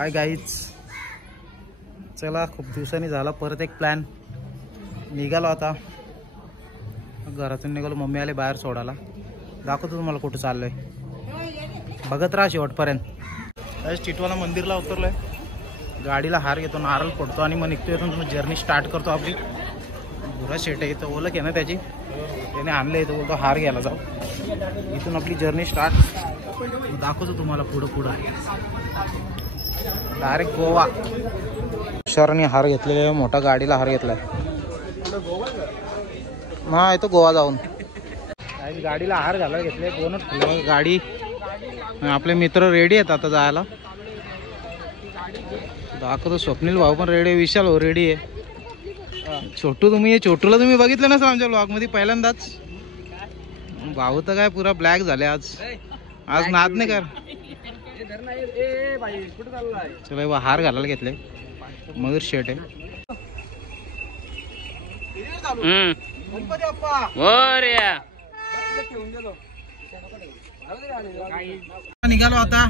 Hi guys, चला खूप दिवसांनी झाला परत एक प्लॅन. निघालो आता, घरातून निघालो. मम्मी आले बाहेर सोडायला. दाखवतो तुम्हाला कुठं चाललोय, बघत राहा शेवटपर्यंत. टिटवाला मंदिरला उतरलोय, गाडीला हार घेतो, नारळ फोडतो आणि मग निघतो. इथून जर्नी स्टार्ट करतो आपली. बुरा शेट आहे इथं, ओळख आहे ना त्याची, त्याने आणलं इथं, बोलतो हार घ्यायला जाऊ. इथून आपली जर्नी स्टार्ट. दाखवतो तुम्हाला पुढं पुढं. डायरेक्ट गोवा. शरणी हार घेतलेले, मोठा गाडीला हार घेतलाय. हा येतो गोवा जाऊन. गाडीला हार घालायला घेतले, बोनट फुलं गाडी. आपले मित्र रेडी आहेत आता जायला. दाखवतो. स्वप्नील भाऊ पण रेडी आहे, विशाल भाऊ रेडी आहे. छोटू तुम्ही, छोटूला तुम्ही बघितलं ना सर आमच्या ब्लॉग मध्ये पहिल्यांदाच. भाऊ तर काय पुरा ब्लॅक झाले आज. आज नाद नाही कर. चला हार घालायला घेतले. मयूर शेट आहे. निघालो आता.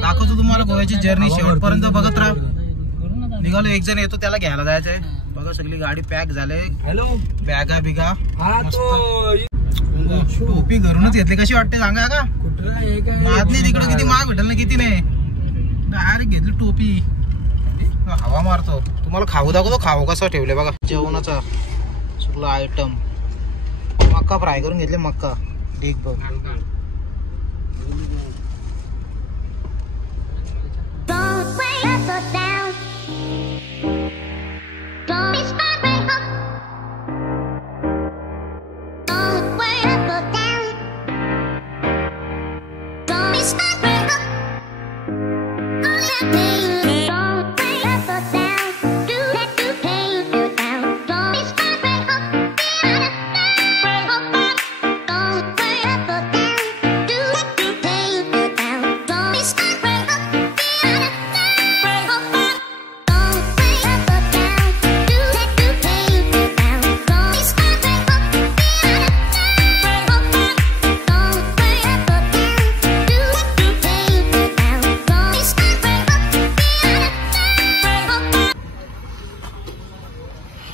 दाखवतो तुम्हाला गोव्याची जर्नी, शेवटपर्यंत बघत राहा. निघालो, एक जण येतो त्याला घ्यायला जायचंय. बघा सगळी गाडी पॅक झाले. हॅलो, बॅगा बिगा. टोपी घरूनच घेतली. कशी वाटते सांगा का? मात नाही तिकडे किती महाग भेटेल ना, किती नाही. डायरेक्ट घेतली टोपी. हवा मारतो. तुम्हाला खाऊ दाखवतो, खाऊ कसं ठेवले बघा. जेवणाचा सगळं आयटम. मक्का फ्राय करून घेतले, मक्का ढीक बघ.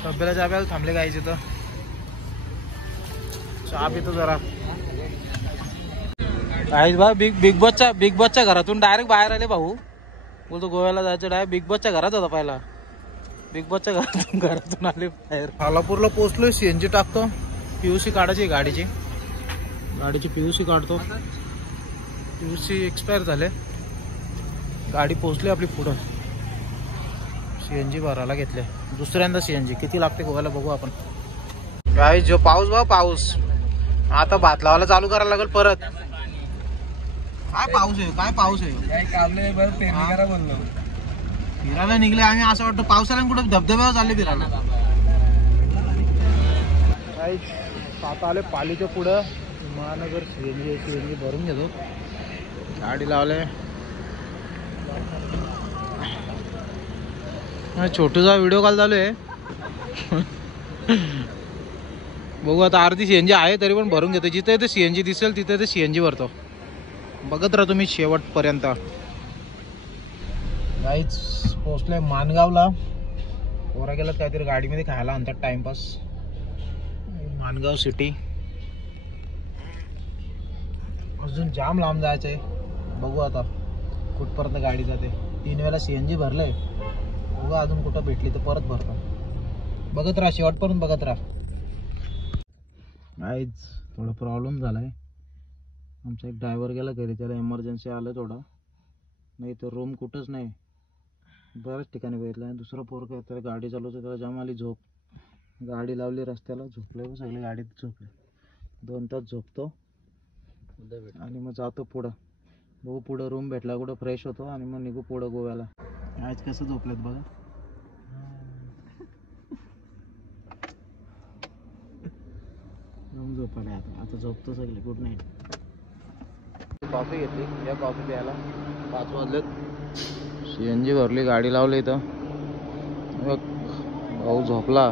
डब्याला जाब्याला थांबले गायचे तर चहा पितो जरा. गाईज बा बिग बॉसच्या घरातून डायरेक्ट बाहेर आले भाऊ. बोलतो गोव्याला जायचं. डायरेक्ट बिग बॉसच्या घरात होता पहिला. बिग बॉसच्या घरातून आले बाहेर. खालापूरला पोहोचलोय. सीएनजी टाकतो. पीयूसी काढायची गाडीची. पीयूसी काढतो. पीयूसी एक्सपायर झाले. गाडी पोहोचली आपली पुढं. सीएनजी भरायला घेतले. दुसऱ्यांदा सीएनजी. किती लागते गोव्याला बघू आपण. काय जो पाऊस बघ, पाऊस आता भात लावायला चालू करायला लागेल परत. काय पाऊस आहे, काय पाऊस आहे. फिरायला निघले आम्ही. असं वाटतं पावसाला कुठं धबधब्यावर चालले फिरायला. काय आता आले पालीच्या पुढं. महानगर सीएनजी भरून घेतो. गाडी लावले. छोटूचा व्हिडिओ कॉल चालू आहे. बघू आता. अर्धी सीएनजी आहे तरी पण भरून घेतो. जिथे ते सीएनजी दिसेल तिथे ते सीएनजी भरतो. बघत राहा तुम्ही शेवटपर्यंत. गाईच पोहोचलोय मानगावला. पोरा गेलात काहीतरी गाडीमध्ये खायला आणतात टाइमपास. मानगाव सिटी. अजून जाम लांब जायचंय. बघू आता कुठपर्यंत गाडी जाते. 3 वेळा सीएनजी भरलंय. बघू अजून कुठं भेटली तर परत भरतो. बघत राहा शेवटपर्यंत बघत राहा. काहीच थोडा प्रॉब्लेम झालाय. आमचा एक ड्रायव्हर गेला घरी, त्याला इमर्जन्सी आलं थोडा. नाही तर रूम कुठंच नाही. बऱ्याच ठिकाणी बघितलं. दुसरा पोरगा त्याला गाडी चालवतो, त्याला जाम आली झोप. गाडी लावली रस्त्याला, झोपले. सगळे गाडीत झोपले. 2 तास झोपतो आणि मग जातो पुढं. बघू पुढं रूम भेटला कुठं फ्रेश होतो आणि मग निघू पुढं गोव्याला. आज कसं झोपलेत बघा. झोपायला आता झोपतो सगळे. Good night. कॉफी घेतली. या कॉफी प्यायला. 5 वाजलेत. सीएनजी भरली, गाडी लावली इथं. भाऊ झोपला.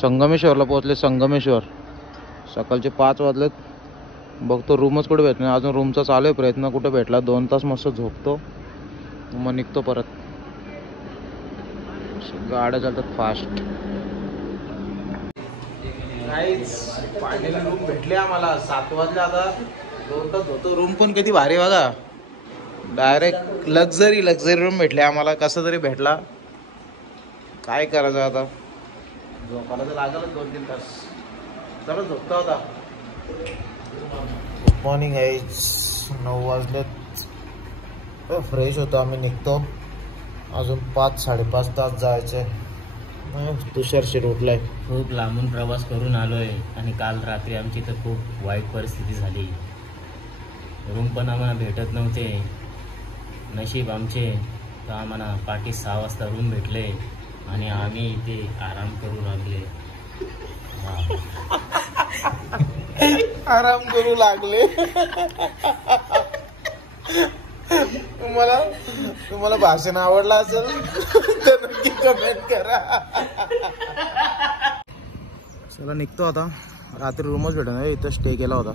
संगमेश्वरला पोहोचले. संगमेश्वर. सकाळचे 5 वाजलेत. बघतो रूमच कुठे भेटणार. अजून रूमचा चालू आहे प्रयत्न. कुठे भेटला. 2 तास मस्त झोपतो मग निघतो परत. गाड्या चालतात फास्ट. फायनली रूम भेटले आम्हाला. 7 वाजले आता. 2 तास होतो. रूम पण किती भारी बघा. डायरेक्ट लक्झरी रूम भेटले आम्हाला. कसा तरी भेटला. काय करायचं आता. झोपायला तर लागलच 2-3 तास. चला झोपतो आता. Good morning guys. 9 वाजलेत. फ्रेश होतो आम्ही. निघतो. अजून 5-5.5 तास जायचे. तुषार शेट उठलाय. खूप लांबून प्रवास करून आलोय आणि काल रात्री आमची तर खूप वाईट परिस्थिती झाली. रूम पण आम्हाला भेटत नव्हते. नशीब आमचे तर आम्हाला पाठी 6 वाजता रूम भेटले आणि आम्ही इथे आराम करू लागले. आराम करू लागले. तुम्हाला भाषण आवडलं असेल तर नक्की कमेंट करा. चला निघतो आता. रात्री रूमच भेटला नाही. इथं स्टे केला होता.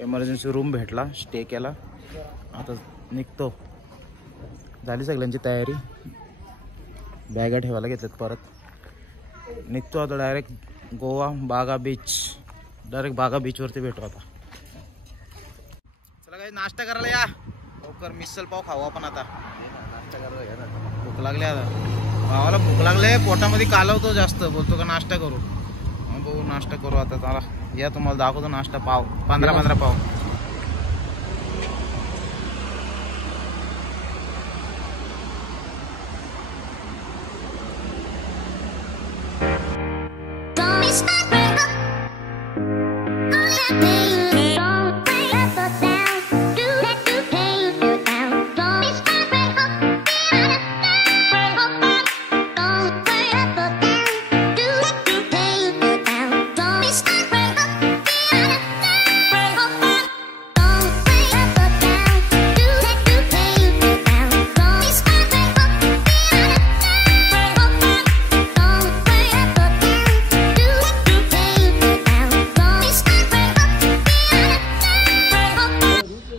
इमर्जन्सी रूम भेटला. स्टे केला. आता निघतो. झाली सगळ्यांची तयारी. बॅगा ठेवायला घेतल्यात परत. निघतो आता डायरेक्ट गोवा बागा बीच. डायरेक्ट बागा बीचवरती भेटू आता. चला काही नाश्ता करायला या लवकर. मिसल पाव खाऊ आपण आता. भूक लागली आता. भावाला भूक लागले. पोटामध्ये कालवतो जास्त. बोलतो का नाश्ता करू. बघू नाश्ता करू आता. चला या तुम्हाला दाखवतो नाश्ता. पाव 15 पाव.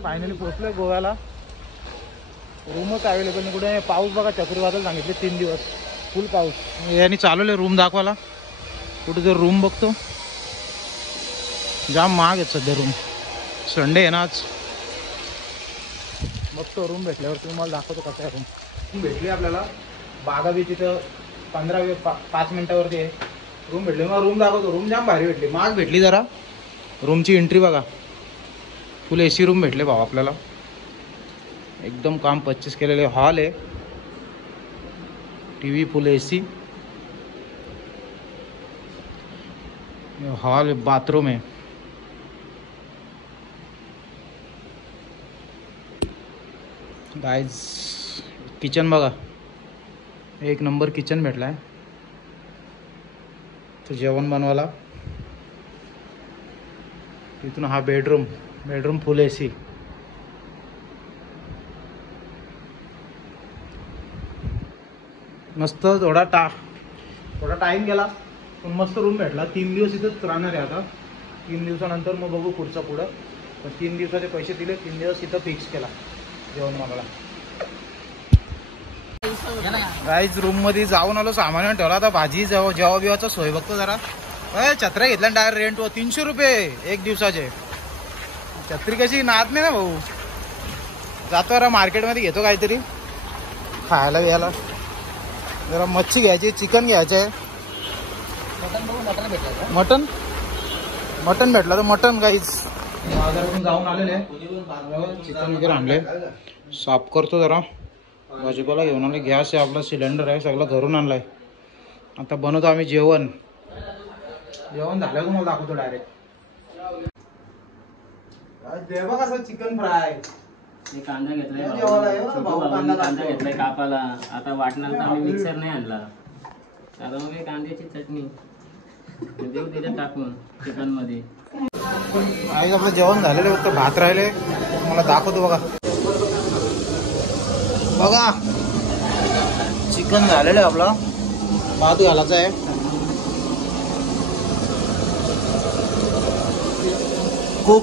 फायनली पोहोचलोय गोव्याला. रूमच अवेलेबल नाही कुठे. पाऊस बघा चक्रीवादळ सांगितले 3 दिवस फुल पाऊस. यांनी चालवले रूम दाखवायला. कुठे जर रूम बघतो. जाम महाग आहेत सध्या रूम. संडे आहे ना आज. बघतो रूम भेटल्यावर तुम्हाला दाखवतो कसं आहे रूम. भेटली आपल्याला बागा बीच. इथं 15-5 मिनिटावरती आहे. रूम भेटली. मग रूम दाखवतो. रूम जाम भारी भेटली. महाग भेटली जरा. रूमची एंट्री बघा. फुल AC रूम भेटले भाऊ आपल्याला. एकदम काम 25 केलेले. हॉल आहे. TV फुल AC. हॉल बाथरूम आहे. गाइस किचन बघा. 1 नंबर किचन भेटलाय. तर जेवण बनवायला. तिथून हा बेडरूम फुल AC. मस्त. थोडा टाइम गेला पण मस्त रूम भेटला. 3 दिवस इथंच राहणार आहे आता. 3 दिवसानंतर मग बघू पुढचं पुढं. पण 3 दिवसाचे पैसे दिले. 3 दिवस इथं फिक्स केला जेवण मला. गाईज रूम मध्ये जाऊन आलो. सामान ठेवला. आता भाजी जेव्हा बिवाचा सोय बघतो जरा. छत्र्या घेतल्या डायरेक्ट रेंट 300 रुपये 1 दिवसाचे. छत्री कशी नाद नाही ना भाऊ. जातो जरा मार्केटमध्ये घेतो काहीतरी खायला घ्यायला. जरा मच्छी घ्यायची. चिकन घ्यायचे. मटन भेटला तर मटन. गाईज बाजारातून जाऊन आलेले. चिकन वगैरे आणले. साफ करतो जरा. भाजीपाला घेऊन आले. गॅस आहे आपला. सिलेंडर आहे. सगळं घरून आणलाय. आता बनवतो आम्ही जेवण. झालं तुम्हाला दाखवतो डायरेक्ट. देवा कसं चिकन फ्राय. कांदा घेतलाय. कांदा घेतलाय कापाला. आता वाटणार तर आम्ही मिक्सर नाही आणला. आता मग कांद्याची चटणी देऊ त्याच्यात टाकून चिकन मध्ये. आई आपलं जेवण झालेलं. फक्त भात राहिले. मला दाखवतो बघा. चिकन झालेलं आहे आपला. भात घालायचा आहे. खूप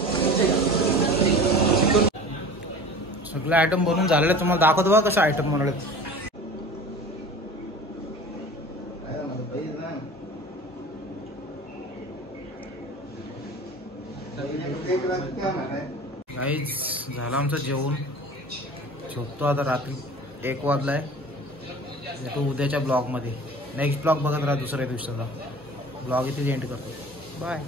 सगळे आयटम बनवून झालेले तुम्हाला दाखवतो बघा कसे आयटम बनवले. गाईज झालं आमचं जेवण. झोपतो आता. रात्री 1 वाजलाय. भेटू उद्याच्या ब्लॉगमध्ये. नेक्स्ट ब्लॉग बघत राहा दुसऱ्या दिवसाचा. ब्लॉग इथे एंड करतो. बाय.